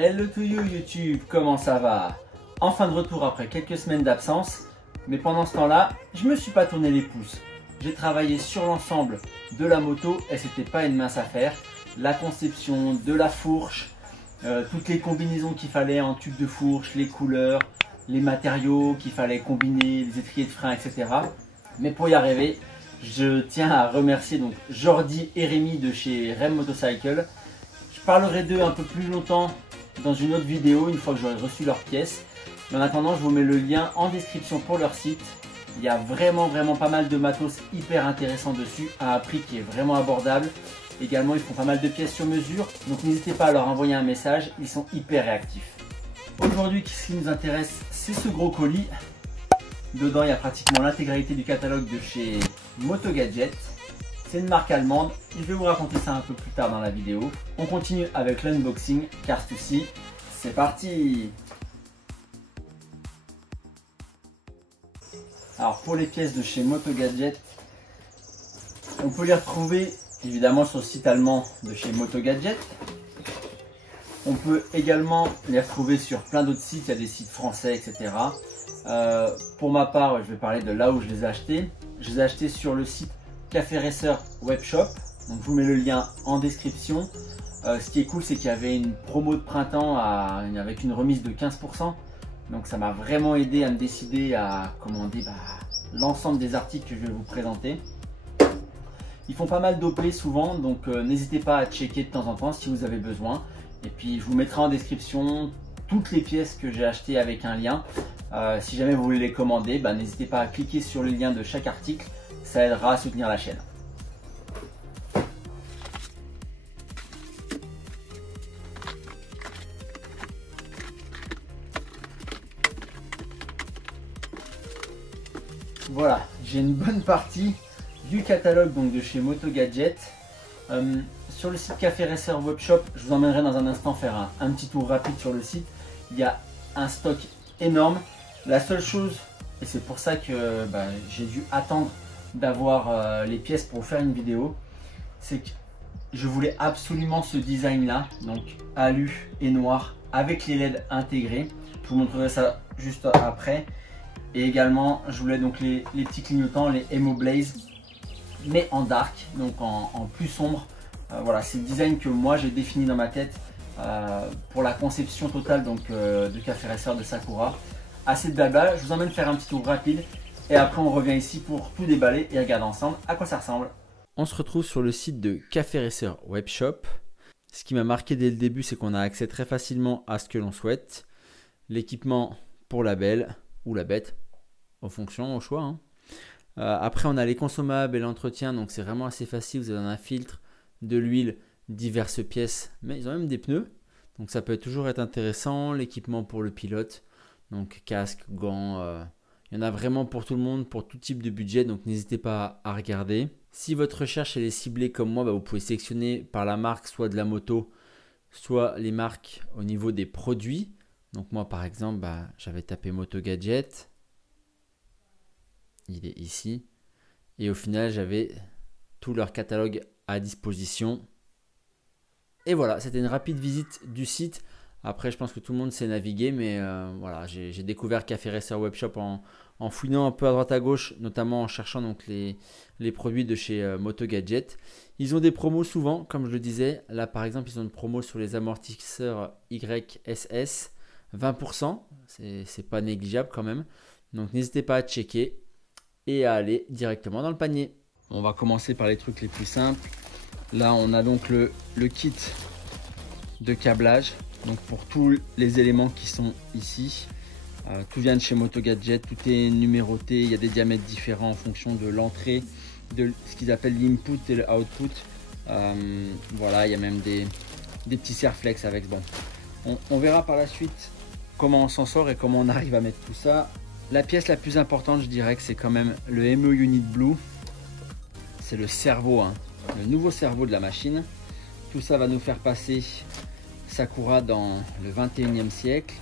Hello to you YouTube, comment ça va? Enfin de retour après quelques semaines d'absence, mais pendant ce temps-là, je me suis pas tourné les pouces. J'ai travaillé sur l'ensemble de la moto et c'était pas une mince affaire. La conception de la fourche, toutes les combinaisons qu'il fallait en tube de fourche, les couleurs, les matériaux qu'il fallait combiner, les étriers de frein, etc. Mais pour y arriver, je tiens à remercier donc Jordi et Rémi de chez Rem Motorcycle. Je parlerai d'eux un peu plus longtemps dans une autre vidéo, une fois que j'aurai reçu leurs pièces. Mais en attendant, je vous mets le lien en description pour leur site. Il y a vraiment pas mal de matos hyper intéressants dessus, à un prix qui est vraiment abordable. Également, ils font pas mal de pièces sur mesure, donc n'hésitez pas à leur envoyer un message, ils sont hyper réactifs. Aujourd'hui, ce qui nous intéresse, c'est ce gros colis. Dedans, il y a pratiquement l'intégralité du catalogue de chez Moto Gadget. C'est une marque allemande, je vais vous raconter ça un peu plus tard dans la vidéo. On continue avec l'unboxing, car ceci, c'est parti! Alors pour les pièces de chez Moto Gadget, on peut les retrouver évidemment sur le site allemand de chez Moto Gadget. On peut également les retrouver sur plein d'autres sites, il y a des sites français, etc. Pour ma part, je vais parler de là où je les ai achetés. Je les ai achetés sur le site Café Racer Webshop. Donc je vous mets le lien en description. Ce qui est cool, c'est qu'il y avait une promo de printemps avec une remise de 15%. Donc ça m'a vraiment aidé à me décider à commander l'ensemble des articles que je vais vous présenter. Ils font pas mal d'OP souvent, donc n'hésitez pas à checker de temps en temps si vous avez besoin. Et puis je vous mettrai en description toutes les pièces que j'ai achetées avec un lien. Si jamais vous voulez les commander, n'hésitez pas à cliquer sur le lien de chaque article, ça aidera à soutenir la chaîne. Voilà, j'ai une bonne partie du catalogue donc de chez Moto Gadget. Sur le site Café Racer Webshop, je vous emmènerai dans un instant faire un petit tour rapide sur le site. Il y a un stock énorme. La seule chose, et c'est pour ça que j'ai dû attendre d'avoir les pièces pour faire une vidéo, c'est que je voulais absolument ce design là, donc alu et noir avec les LED intégrés. Je vous montrerai ça juste après. Et également, je voulais donc les petits clignotants, les Emo Blaze, mais en dark, donc en plus sombre. Voilà, c'est le design que moi j'ai défini dans ma tête pour la conception totale donc, de Café Racer de Sakura. Assez de blabla, je vous emmène faire un petit tour rapide et après on revient ici pour tout déballer et regarder ensemble à quoi ça ressemble. On se retrouve sur le site de Café Racer Webshop. Ce qui m'a marqué dès le début, c'est qu'on a accès très facilement à ce que l'on souhaite. L'équipement pour la belle ou la bête, en fonction, au choix. Après, on a les consommables et l'entretien, donc c'est vraiment assez facile. Vous avez un filtre, de l'huile, diverses pièces, mais ils ont même des pneus, donc ça peut toujours être intéressant. L'équipement pour le pilote, donc casque, gants, il y en a vraiment pour tout le monde, pour tout type de budget, donc n'hésitez pas à regarder. Si votre recherche elle est ciblée comme moi, vous pouvez sélectionner par la marque, soit de la moto, soit les marques au niveau des produits. Donc moi par exemple, j'avais tapé Moto Gadget, il est ici, et au final j'avais tout leur catalogue à disposition. Et voilà, c'était une rapide visite du site. Après, je pense que tout le monde sait naviguer, mais voilà, j'ai découvert Café Racer Webshop en fouinant un peu à droite à gauche, notamment en cherchant donc les produits de chez Moto Gadget. Ils ont des promos souvent, comme je le disais. Là, par exemple, ils ont une promo sur les amortisseurs YSS, 20%. C'est pas négligeable quand même. Donc, n'hésitez pas à checker et à aller directement dans le panier. On va commencer par les trucs les plus simples. Là, on a donc le kit de câblage. Donc pour tous les éléments qui sont ici, tout vient de chez Moto Gadget, tout est numéroté, il y a des diamètres différents en fonction de l'entrée, de ce qu'ils appellent l'input et le output. Voilà, il y a même des petits serre-flex avec. Bon, on verra par la suite comment on s'en sort et comment on arrive à mettre tout ça. La pièce la plus importante, je dirais que c'est quand même le MO Unit Blue. C'est le cerveau, le nouveau cerveau de la machine. Tout ça va nous faire passer Sakura dans le 21e siècle.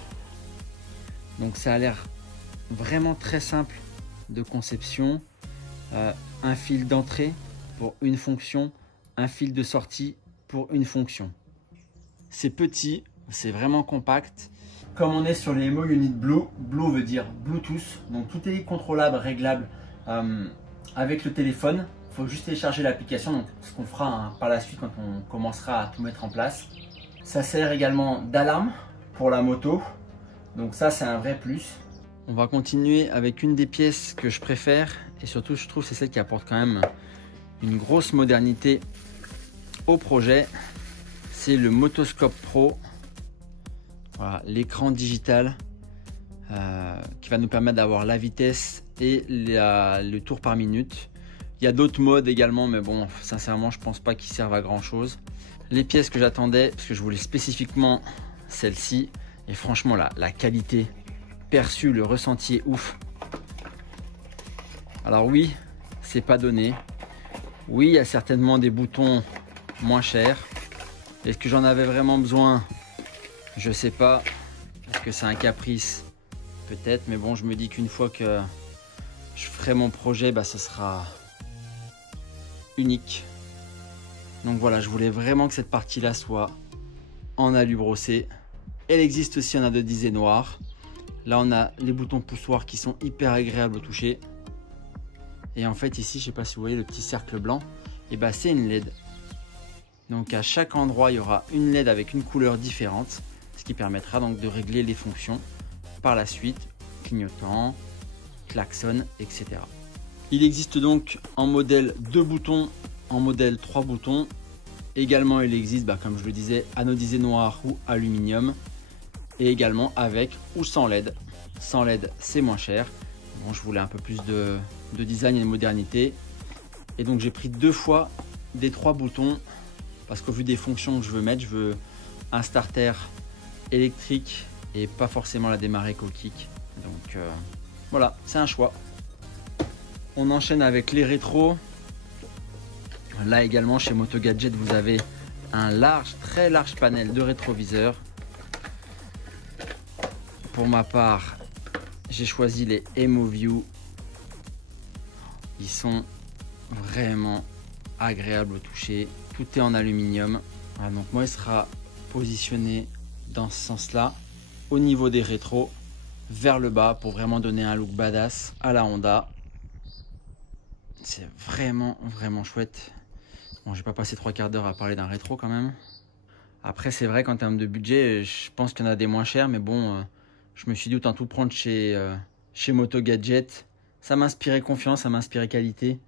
Donc ça a l'air vraiment très simple de conception. Un fil d'entrée pour une fonction, un fil de sortie pour une fonction. C'est petit, C'est vraiment compact. Comme on est sur les Emo Unit Blue, Blue veut dire Bluetooth, donc tout est contrôlable, réglable avec le téléphone. Il faut juste télécharger l'application, donc ce qu'on fera hein, par la suite quand on commencera à tout mettre en place. Ça sert également d'alarme pour la moto, donc ça c'est un vrai plus. On va continuer avec une des pièces que je préfère et surtout je trouve c'est celle qui apporte quand même une grosse modernité au projet. C'est le Motoscope Pro. Voilà, l'écran digital qui va nous permettre d'avoir la vitesse et le tour par minute. Il y a d'autres modes également, mais bon, sincèrement, je pense pas qu'ils servent à grand chose. Les pièces que j'attendais, parce que je voulais spécifiquement celle-ci, et franchement, la qualité perçue, le ressenti est ouf. Alors oui, c'est pas donné. Oui, il y a certainement des boutons moins chers. Est-ce que j'en avais vraiment besoin? Je sais pas. Est-ce que c'est un caprice? Peut-être, mais bon, je me dis qu'une fois que je ferai mon projet, bah, ce sera unique. Donc voilà, je voulais vraiment que cette partie-là soit en alu brossé. Elle existe aussi en anodisé noir. Là, on a les boutons poussoirs qui sont hyper agréables au toucher. Et en fait, ici, je sais pas si vous voyez le petit cercle blanc, et bah, c'est une LED. Donc à chaque endroit, il y aura une LED avec une couleur différente, ce qui permettra donc de régler les fonctions par la suite, clignotant, klaxon, etc. Il existe donc en modèle 2 boutons, en modèle 3 boutons. Également, il existe, comme je le disais, anodisé noir ou aluminium. Et également avec ou sans LED. Sans LED, c'est moins cher. Bon, je voulais un peu plus de design et de modernité. Et donc, j'ai pris 2 fois des 3 boutons. Parce qu'au vu des fonctions que je veux mettre, je veux un starter électrique et pas forcément la démarrer qu'au kick. Donc voilà, c'est un choix. On enchaîne avec les rétros. Là également chez Moto Gadget, vous avez un très large panel de rétroviseurs. Pour ma part, j'ai choisi les EmoView. Ils sont vraiment agréables au toucher. Tout est en aluminium. Voilà, donc moi, il sera positionné dans ce sens-là, au niveau des rétros, vers le bas pour vraiment donner un look badass à la Honda. C'est vraiment chouette. Bon, j'ai pas passé 3 quarts d'heure à parler d'un rétro quand même. Après, c'est vrai qu'en termes de budget, je pense qu'il y en a des moins chers, mais bon, je me suis dit autant tout prendre chez Moto Gadget. Ça m'inspirait confiance, ça m'inspirait qualité.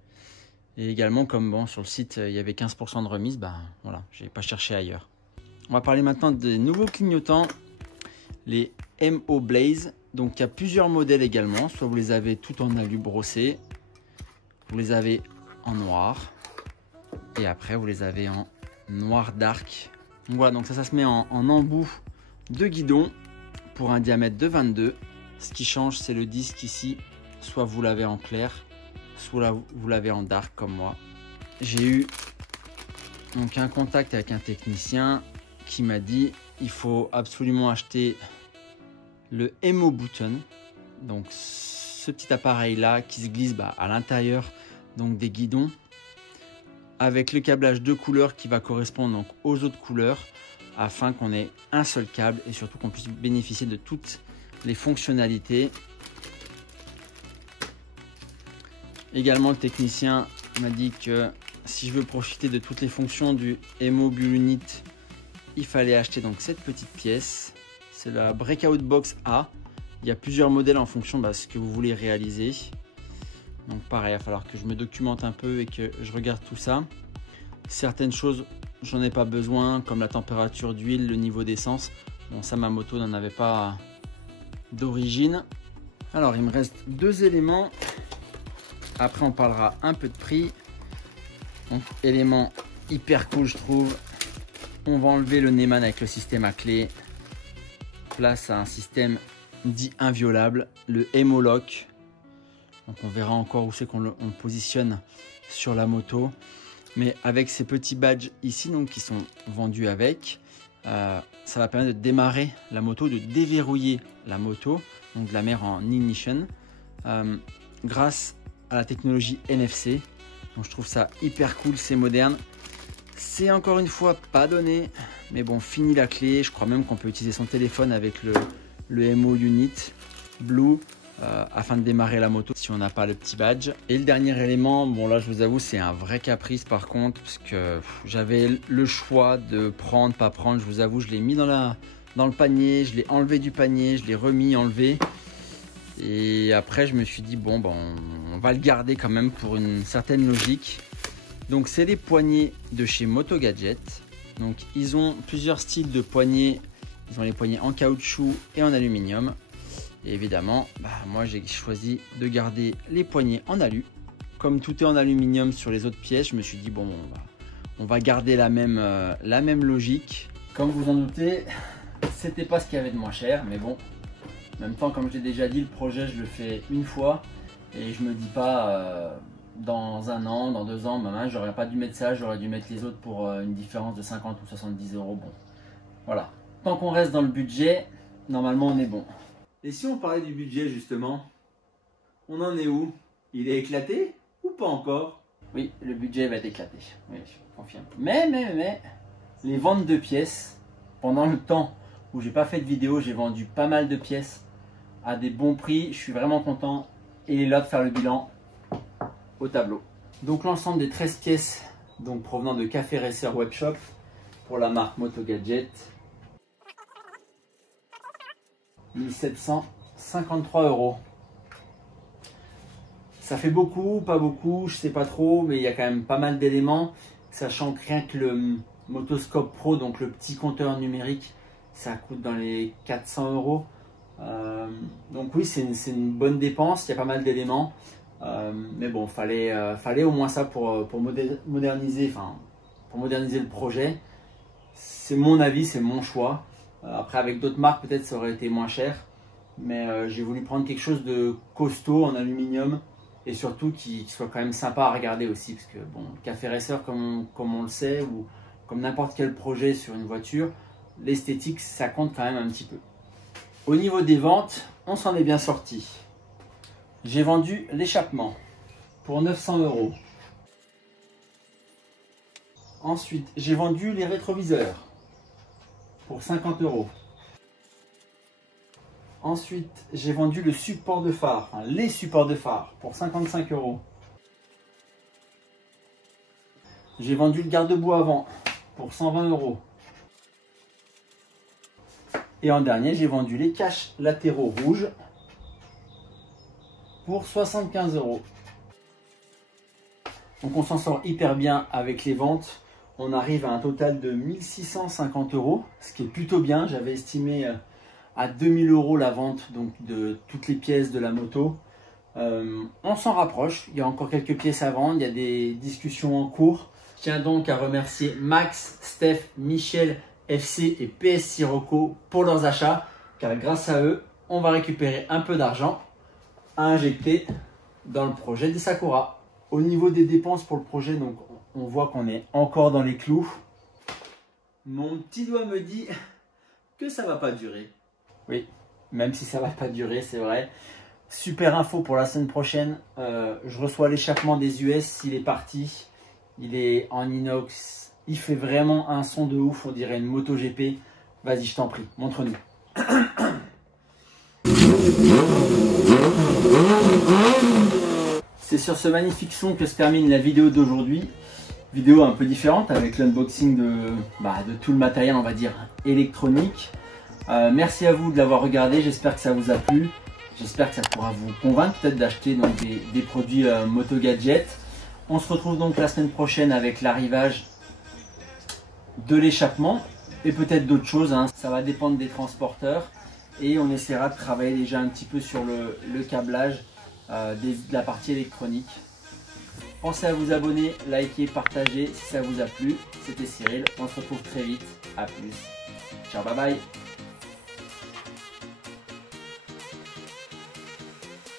Et également, comme bon, sur le site, il y avait 15% de remise, voilà, j'ai pas cherché ailleurs. On va parler maintenant des nouveaux clignotants, les MO Blaze. Donc, il y a plusieurs modèles également. Soit vous les avez tout en alu brossé, vous les avez en noir, et après, vous les avez en noir dark. Donc voilà, donc ça se met en embout de guidon pour un diamètre de 22. Ce qui change, c'est le disque ici. Soit vous l'avez en clair, soit vous l'avez en dark comme moi. J'ai eu donc un contact avec un technicien qui m'a dit il faut absolument acheter le Emo Button. Donc ce petit appareil là qui se glisse à l'intérieur donc des guidons, avec le câblage de couleur qui va correspondre donc aux autres couleurs, afin qu'on ait un seul câble et surtout qu'on puisse bénéficier de toutes les fonctionnalités. Également, le technicien m'a dit que si je veux profiter de toutes les fonctions du Emo Unit, il fallait acheter donc cette petite pièce. C'est la Breakout Box A. Il y a plusieurs modèles en fonction de ce que vous voulez réaliser. Donc pareil, il va falloir que je me documente un peu et que je regarde tout ça. Certaines choses, j'en ai pas besoin, comme la température d'huile, le niveau d'essence. Bon, ça, ma moto n'en avait pas d'origine. Alors, il me reste 2 éléments. Après, on parlera un peu de prix. Donc, élément hyper cool, je trouve. On va enlever le Neyman avec le système à clé. Place à un système dit inviolable, le Emo Lock. Donc, on verra encore où c'est qu'on le positionne sur la moto. Mais avec ces petits badges ici, donc qui sont vendus avec, ça va permettre de démarrer la moto, de déverrouiller la moto, donc de la mettre en ignition, grâce à la technologie NFC. Donc je trouve ça hyper cool, c'est moderne, C'est encore une fois pas donné, mais bon, fini la clé. Je crois même qu'on peut utiliser son téléphone avec le MO Unit Blue afin de démarrer la moto si on n'a pas le petit badge. Et le dernier élément, bon là je vous avoue c'est un vrai caprice par contre, parce que j'avais le choix de prendre, pas prendre. Je vous avoue, je l'ai mis dans le panier, je l'ai enlevé du panier, je l'ai remis, enlevé. Et après je me suis dit bon, on va le garder quand même pour une certaine logique. Donc c'est les poignées de chez Moto Gadget. Donc ils ont plusieurs styles de poignées. Ils ont les poignées en caoutchouc et en aluminium. Et évidemment, moi j'ai choisi de garder les poignées en alu. Comme tout est en aluminium sur les autres pièces, je me suis dit bon, on va garder la même logique. Comme vous en doutez, c'était pas ce qu'il y avait de moins cher, mais bon, en même temps, comme j'ai déjà dit, le projet je le fais une fois et je me dis pas dans un an, dans 2 ans, j'aurais pas dû mettre ça, j'aurais dû mettre les autres pour une différence de 50 ou 70 euros. Bon, voilà. Tant qu'on reste dans le budget, normalement on est bon. Et si on parlait du budget justement, on en est où? Il est éclaté ou pas encore? Oui, le budget va être éclaté, oui, je confirme. Mais, les ventes de pièces, pendant le temps où j'ai pas fait de vidéo, j'ai vendu pas mal de pièces à des bons prix. Je suis vraiment content et il est là de faire le bilan au tableau. Donc l'ensemble des 13 pièces donc, provenant de Café Racer Webshop pour la marque Moto Gadget. 1753 euros. Ça fait beaucoup, pas beaucoup, je sais pas trop, mais il y a quand même pas mal d'éléments, sachant que rien que le Motoscope Pro, donc le petit compteur numérique, ça coûte dans les 400 euros. Donc oui, c'est une bonne dépense, il y a pas mal d'éléments, mais bon, fallait au moins ça pour moderniser le projet. C'est mon avis, c'est mon choix. Après, avec d'autres marques, peut-être ça aurait été moins cher. Mais j'ai voulu prendre quelque chose de costaud en aluminium et surtout qui soit quand même sympa à regarder aussi. Parce que bon, Café Racer, comme on le sait, ou comme n'importe quel projet sur une voiture, l'esthétique, ça compte quand même un petit peu. Au niveau des ventes, on s'en est bien sorti. J'ai vendu l'échappement pour 900 euros. Ensuite, j'ai vendu les rétroviseurs pour 50 euros. Ensuite, j'ai vendu le support de phare, les supports de phare pour 55 euros. J'ai vendu le garde-boue avant pour 120 euros. Et en dernier, j'ai vendu les caches latéraux rouges pour 75 euros. Donc on s'en sort hyper bien avec les ventes. On arrive à un total de 1650 euros, ce qui est plutôt bien. J'avais estimé à 2000 euros la vente donc, de toutes les pièces de la moto. On s'en rapproche, il y a encore quelques pièces à vendre, il y a des discussions en cours. Je tiens donc à remercier Max, Steph, Michel, FC et PS Sirocco pour leurs achats, car grâce à eux, on va récupérer un peu d'argent à injecter dans le projet des Sakura. Au niveau des dépenses pour le projet, donc, on voit qu'on est encore dans les clous. Mon petit doigt me dit que ça va pas durer. Oui, même si ça va pas durer, c'est vrai. Super info pour la semaine prochaine. Je reçois l'échappement des US, il est parti. Il est en inox. Il fait vraiment un son de ouf, on dirait une moto GP. Vas-y, je t'en prie, montre-nous. C'est sur ce magnifique son que se termine la vidéo d'aujourd'hui. Vidéo un peu différente avec l'unboxing de tout le matériel, on va dire, électronique. Merci à vous de l'avoir regardé, j'espère que ça vous a plu. J'espère que ça pourra vous convaincre peut-être d'acheter des produits Moto Gadget. On se retrouve donc la semaine prochaine avec l'arrivage de l'échappement et peut-être d'autres choses, hein. Ça va dépendre des transporteurs et on essaiera de travailler déjà un petit peu sur le câblage de la partie électronique. Pensez à vous abonner, liker, partager si ça vous a plu. C'était Cyril, on se retrouve très vite. A plus. Ciao, bye bye.